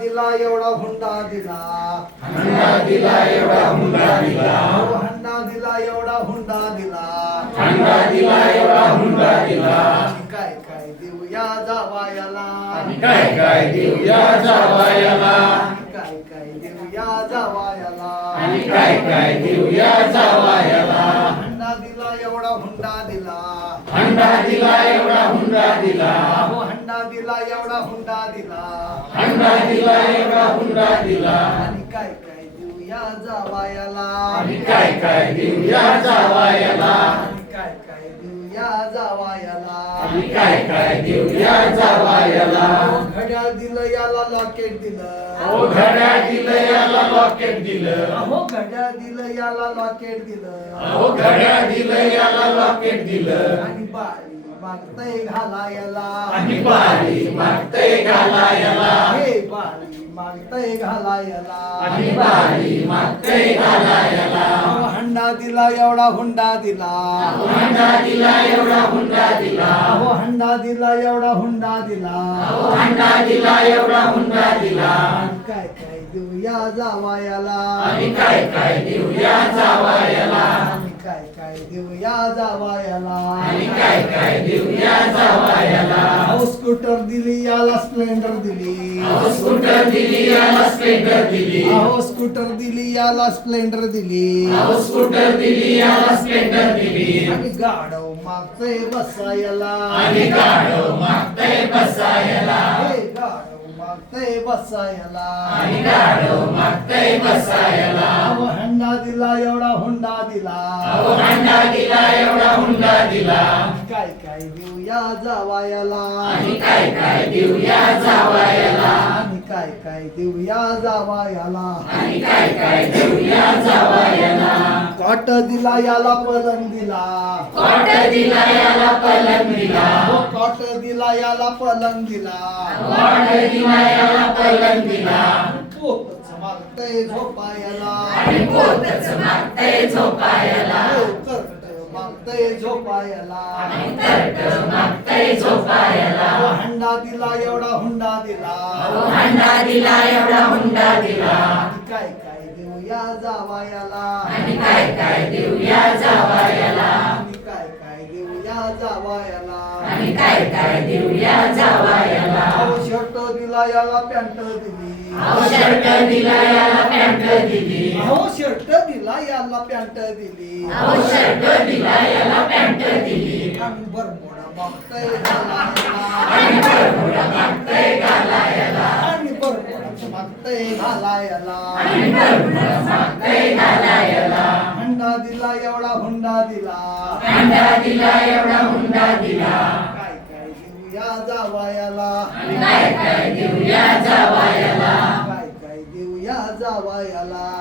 दिला एवढा हुंडा दिला. हंडा दिला एवढा हुंडा दिला. हंडा दिला एवढा हुंडा दिला. हंडा दिला एवढा हुंडा दिला. काय काय देऊया जावायाला. काय काय देऊया जावायाला. काय काय देऊया जावायाला. काय काय देऊया जावायाला. हंडा दिला एवढा हुंडा दिला. हंडा दिला एवढा हुंडा दिला. दिला एवढा हुंडा दिला. हंडा दिला एवढा हुंडा दिला. आणि काय काय देऊया जावायाला. आणि काय काय देऊया जावायाला. आणि काय काय देऊया जावायाला. आणि काय काय देऊया जावायाला. घड्याळ दिलं याला लॉकेट दिलं. ओ घड्या दिलं याला लॉकेट दिलं. अहो घड्याळ दिलं याला लॉकेट दिलं. अहो घड्या दिलं याला लॉकेट दिलं. आणि बाळी मागतय घालायला. आणि बारी मागतय घालायला. हे बाळी मागतय घालायला. आणि बारी मागतय घालायला. अहो, हंडा दिला एवढा हुंडा दिला. हंडा दिला एवढा हुंडा दिला. अहो हंडा दिला एवढा हुंडा दिला. हंडा दिला एवढा हुंडा दिला. आणि काय काय देऊया जावायाला. आणि काय काय देऊया जावायला. आणि काय देऊया जावायाला. आणि काय काय देऊया जावायला. अहो स्कूटर दिली याला स्प्लेंडर दिली. अहो स्कूटर दिली याला स्प्लेंडर दिली. अहो स्कूटर दिली याला स्प्लेंडर दिली. अहो स्कूटर दिली याला स्प्लेंडर दिली. आणि गाडव मागतय बसायला. आणि गाडव मागतय बसायला. हे गाडव मागतय बसायला. आणि गाडव मागतय बसायला. दिला एवढा हुंडा दिला. हंडा दिला एवढा हुंडा दिला. काय काय देऊया जावायाला. आणि काय काय देऊया जावायला. काय काय देऊया जावायाला. काय काय देऊया जावायला. काट दिला याला पलंग दिला. कोट दिला याला पलंग दिला. अहो काट दिला याला पलंग दिला. कोट दिला याला पलंग दिला. मागतय झोपायला. आणि पोतच मागतय झोपायला. हो, कर्ट मागतय झोपायला. मागतय झोपायला. अहो, हंडा दिला एवढा हुंडा दिला. अहो हंडा दिला एवढा हुंडा दिला. आणि काय काय देऊया जावायाला. आणि काय काय देऊया जावायला. आणि काय काय देऊया जावायाला. आणि काय काय देऊया जावायला. अहो शर्ट दिला याला पॅन्ट दिली. अहो शर्ट दिला याला पॅन्ट दिली. अहो शर्ट दिला याला पॅन्ट दिली. अहो शर्ट दिला याला पॅन्ट दिली. आणि बरमोडा मागतय आणि बरमुडा मागतय घालायला आणि बरमोडा मागतय घालायला आणि बरमुडा मागतय घालायला हंडा दिला एवढा हुंडा दिला. हंडा दिला एवढा हुंडा दिला. काय काय देऊया जावायाला काय काय देऊया जावायला जावायला.